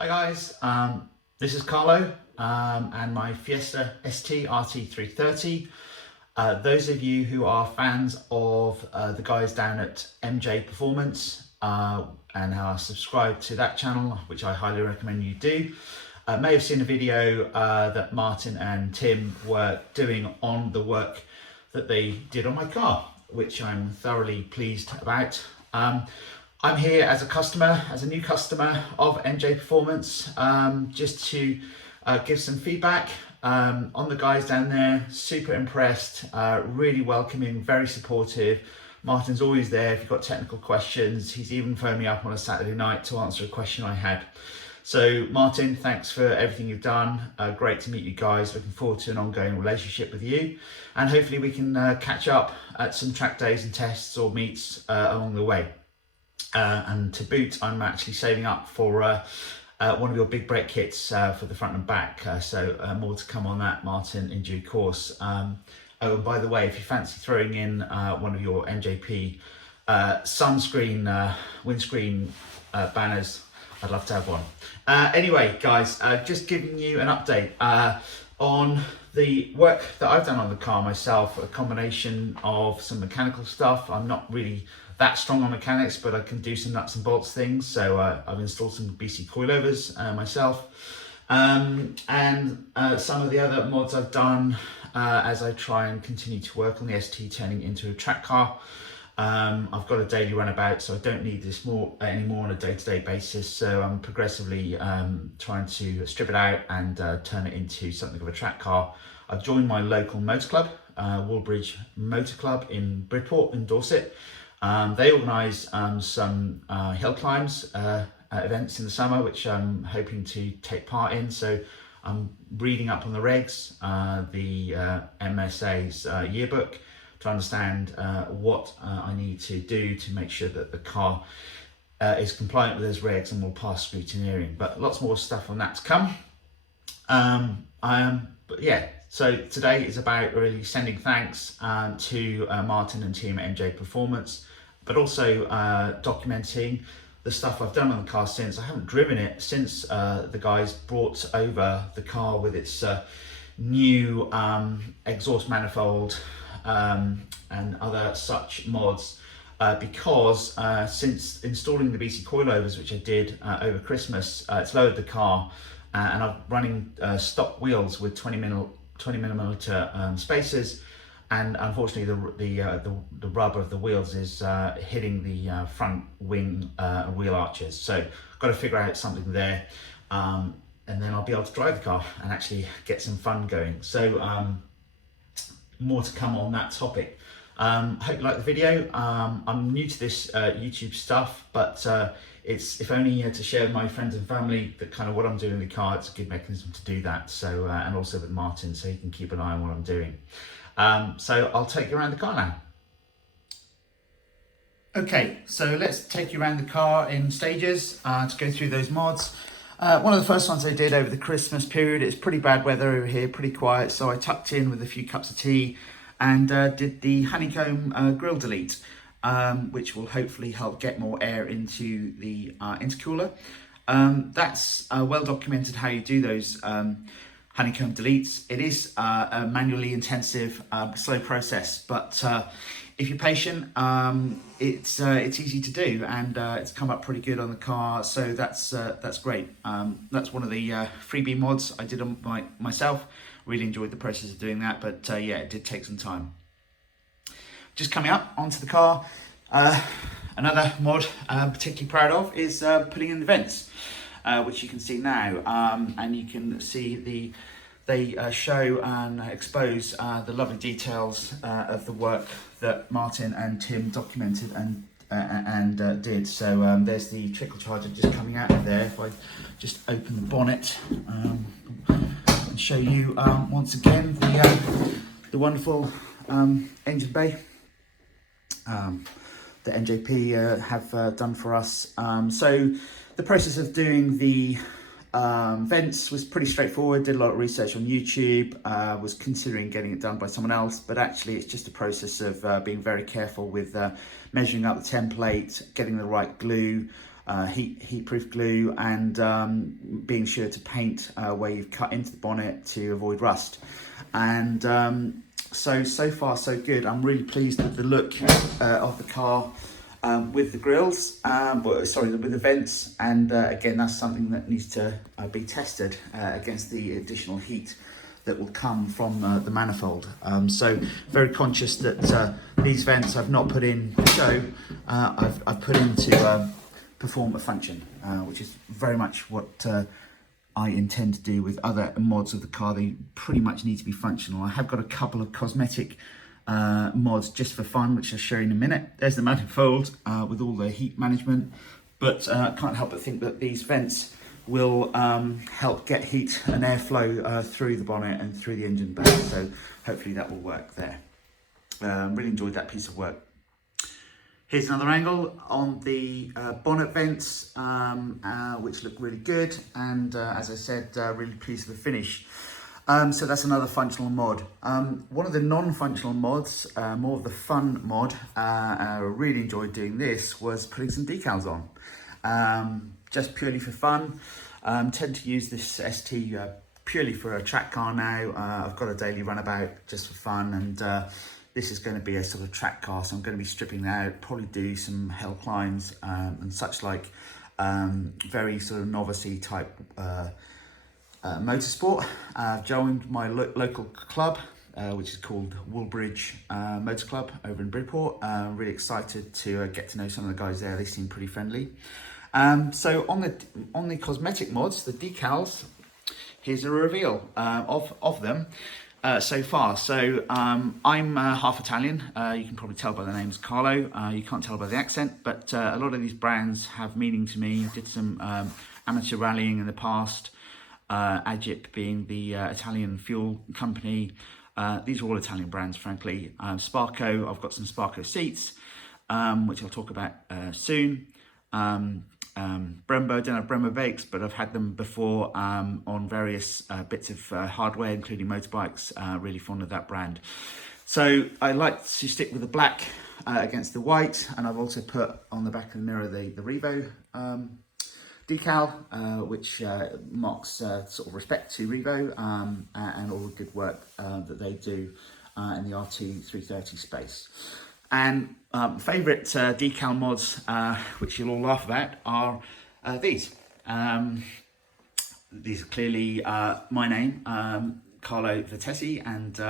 Hi guys, this is Carlo and my Fiesta ST RT330. Those of you who are fans of the guys down at MJ Performance and are subscribed to that channel, which I highly recommend you do, may have seen a video that Martyn and Tim were doing on the work that they did on my car, which I'm thoroughly pleased about. I'm here as a customer, as a new customer of MJ Performance, just to give some feedback on the guys down there. Super impressed, really welcoming, very supportive. Martyn's always there if you've got technical questions. He's even phoned me up on a Saturday night to answer a question I had. So Martyn, thanks for everything you've done. Great to meet you guys. Looking forward to an ongoing relationship with you. And hopefully we can catch up at some track days and tests or meets along the way. And to boot, I'm actually saving up for one of your big brake kits for the front and back. So more to come on that, Martyn, in due course. Oh, and by the way, if you fancy throwing in one of your MJP sunscreen, windscreen banners, I'd love to have one. Anyway, guys, just giving you an update on the work that I've done on the car myself, a combination of some mechanical stuff. I'm not really that strong on mechanics, but I can do some nuts and bolts things. So I've installed some BC coilovers myself, and some of the other mods I've done as I try and continue to work on the ST turning into a track car. I've got a daily runabout, so I don't need this anymore on a day-to-day basis. So I'm progressively trying to strip it out and turn it into something of a track car. I've joined my local motor club, Woolbridge Motor Club in Bridport in Dorset. They organise some hill climbs events in the summer, which I'm hoping to take part in. So I'm reading up on the regs, the MSA's yearbook, to understand what I need to do to make sure that the car is compliant with those regs and will pass scrutineering. But lots more stuff on that to come. But yeah, so today is about really sending thanks to Martyn and team at MJ Performance, but also documenting the stuff I've done on the car since. I haven't driven it since the guys brought over the car with its new exhaust manifold and other such mods, because since installing the BC coilovers, which I did over Christmas, it's lowered the car, and I'm running stock wheels with 20 millimeter spacers, and unfortunately the rubber of the wheels is hitting the front wing wheel arches. So got to figure out something there, and then I'll be able to drive the car and actually get some fun going. So more to come on that topic. Hope you like the video. I'm new to this YouTube stuff, but it's if only to share with my friends and family that kind of what I'm doing in the car. It's a good mechanism to do that. So and also with Martyn, so he can keep an eye on what I'm doing. So I'll take you around the car now. Okay, so let's take you around the car in stages to go through those mods. One of the first ones I did over the Christmas period. It's pretty bad weather over here, pretty quiet, so I tucked in with a few cups of tea and did the honeycomb grill delete, which will hopefully help get more air into the intercooler. That's well documented how you do those honeycomb deletes. It is a manually intensive, slow process, but if you're patient, it's easy to do, and it's come up pretty good on the car. So that's great. That's one of the freebie mods I did on myself. Really enjoyed the process of doing that, but yeah, it did take some time. Just coming up onto the car, another mod I'm particularly proud of is putting in the vents, which you can see now, and you can see they show and expose the lovely details of the work that Martyn and Tim documented and did. So there's the trickle charger just coming out of there. If I just open the bonnet and show you once again the wonderful engine bay that NJP have done for us. So the process of doing the vents was pretty straightforward. Did a lot of research on YouTube, was considering getting it done by someone else, but actually it's just a process of being very careful with measuring up the template, getting the right glue, heat-proof glue, and being sure to paint where you've cut into the bonnet to avoid rust. And so far so good. I'm really pleased with the look of the car with the grills, with the vents, and again, that's something that needs to be tested against the additional heat that will come from the manifold. So very conscious that these vents I've not put in to show, I've put in to perform a function, which is very much what I intend to do with other mods of the car. They pretty much need to be functional. I have got a couple of cosmetic mods just for fun, which I'll show you in a minute. There's the manifold with all the heat management, but I can't help but think that these vents will help get heat and airflow through the bonnet and through the engine bay, so hopefully that will work there. Really enjoyed that piece of work. Here's another angle on the bonnet vents, which look really good, and as I said, really pleased with the finish. So that's another functional mod. One of the non-functional mods, more of the fun mod, I really enjoyed doing this, was putting some decals on. Just purely for fun. Tend to use this ST purely for a track car now. I've got a daily runabout just for fun, and this is going to be a sort of track car, so I'm going to be stripping that out, probably do some hill climbs and such like, very sort of novice-y type motorsport. I've joined my local club, which is called Woolbridge Motor Club over in Bridport. Really excited to get to know some of the guys there. They seem pretty friendly. So on the cosmetic mods, the decals, here's a reveal of them so far. So I'm half Italian. You can probably tell by the name Carlo. You can't tell by the accent, but a lot of these brands have meaning to me. Did some amateur rallying in the past. Agip being the Italian fuel company. These are all Italian brands, frankly. Sparco, I've got some Sparco seats, which I'll talk about soon. Brembo, don't have Brembo brakes, but I've had them before on various bits of hardware, including motorbikes. Really fond of that brand. So I like to stick with the black against the white, and I've also put on the back of the mirror the Revo decal, which marks sort of respect to Revo and all the good work that they do in the RT330 space. And favourite decal mods, which you'll all laugh about, are these. These are clearly my name, Carlo Vertesi, and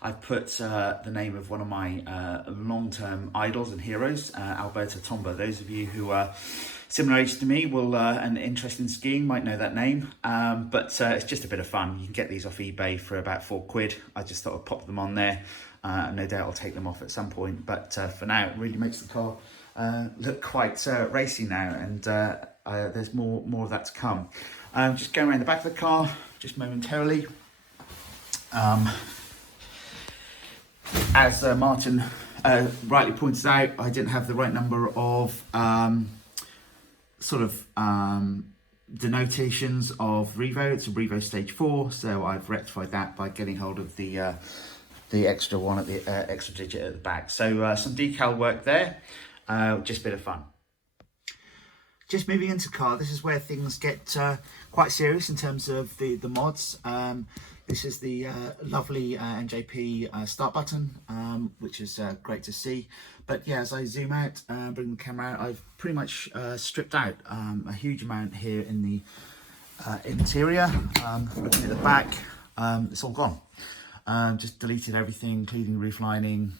I've put the name of one of my long-term idols and heroes, Alberto Tomba. Those of you who are similar age to me will and interested in skiing might know that name, but it's just a bit of fun. You can get these off eBay for about £4. I just thought I'd pop them on there. No doubt I'll take them off at some point, but for now it really makes the car look quite racy now, and there's more of that to come. Just going around the back of the car just momentarily. As Martyn rightly pointed out, I didn't have the right number of denotations of Revo. It's a Revo Stage 4, so I've rectified that by getting hold of the extra one at the extra digit at the back. So some decal work there, just a bit of fun. Just moving into car, this is where things get quite serious in terms of the mods. This is the lovely NJP start button, which is great to see. But yeah, as I zoom out, bring the camera out, I've pretty much stripped out a huge amount here in the interior. Looking at the back, it's all gone. Just deleted everything, including roof lining,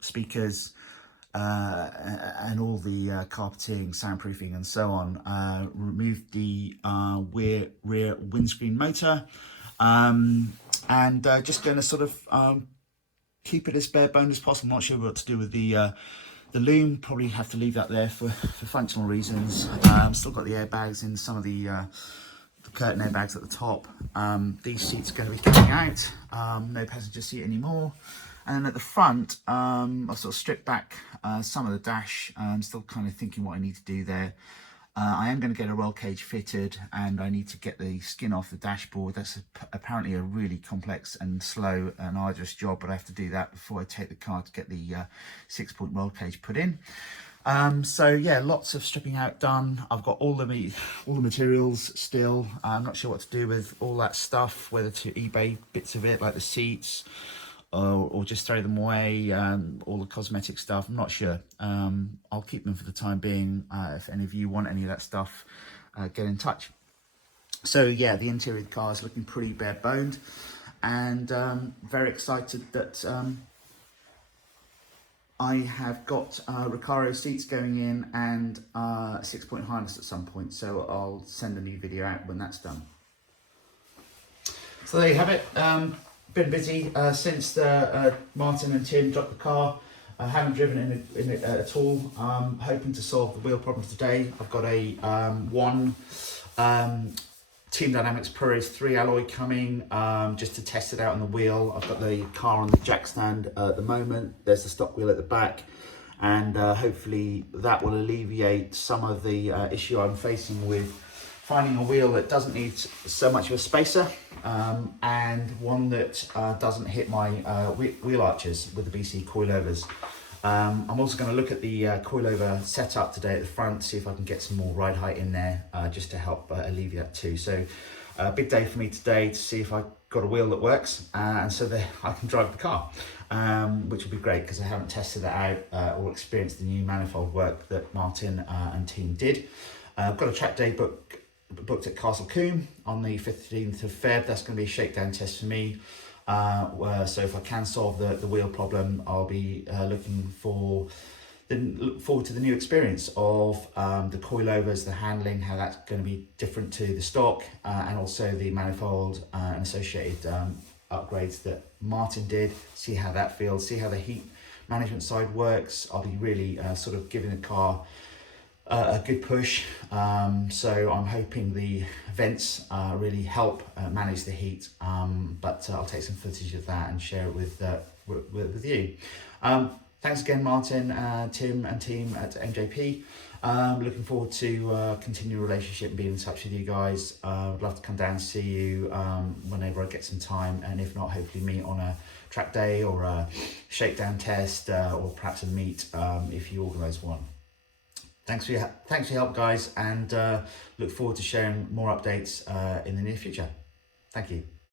speakers, and all the carpeting, soundproofing, and so on. Removed the rear windscreen motor, and just going to sort of keep it as bare bone as possible. Not sure what to do with the loom. Probably have to leave that there for functional reasons. Still got the airbags in some of the curtain airbags at the top. These seats are going to be coming out. No passenger seat anymore. And then at the front, I've sort of stripped back some of the dash. I'm still kind of thinking what I need to do there. I am going to get a roll cage fitted, and I need to get the skin off the dashboard. That's apparently a really complex and slow and arduous job, but I have to do that before I take the car to get the 6-point roll cage put in. So yeah, lots of stripping out done. I've got all the materials still. I'm not sure what to do with all that stuff, whether to eBay bits of it like the seats, or just throw them away. All the cosmetic stuff, I'm not sure. I'll keep them for the time being. If any of you want any of that stuff, get in touch. So yeah, the interior of the car is looking pretty bare boned, and very excited that I have got Recaro seats going in and a 6-point harness at some point, so I'll send a new video out when that's done. So there you have it. Been busy since Martyn and Tim dropped the car. I haven't driven in it at all. Hoping to solve the wheel problems today. I've got a Team Dynamics Performance 3 alloy coming just to test it out on the wheel. I've got the car on the jack stand at the moment. There's the stock wheel at the back, and hopefully that will alleviate some of the issue I'm facing with finding a wheel that doesn't need so much of a spacer, and one that doesn't hit my wheel arches with the BC coilovers. I'm also going to look at the coilover setup today at the front, see if I can get some more ride height in there, just to help alleviate that too. So a big day for me today to see if I got a wheel that works, and so that I can drive the car, which will be great because I haven't tested that out or experienced the new manifold work that Martyn and team did. I've got a track day booked at Castle Combe on the 15th of Feb. That's going to be a shakedown test for me. So if I can solve the wheel problem, I'll be look forward to the new experience of the coilovers, the handling, how that's going to be different to the stock, and also the manifold and associated upgrades that Martyn did. See how that feels, see how the heat management side works. I'll be really sort of giving the car a good push, so I'm hoping the vents really help manage the heat, but I'll take some footage of that and share it with you. Thanks again, Martyn, Tim and team at MJP. Looking forward to continue relationship and being in touch with you guys. I'd love to come down and see you whenever I get some time, and if not, hopefully meet on a track day or a shakedown test, or perhaps a meet if you organise one. Thanks for your help, guys, and look forward to sharing more updates in the near future. Thank you.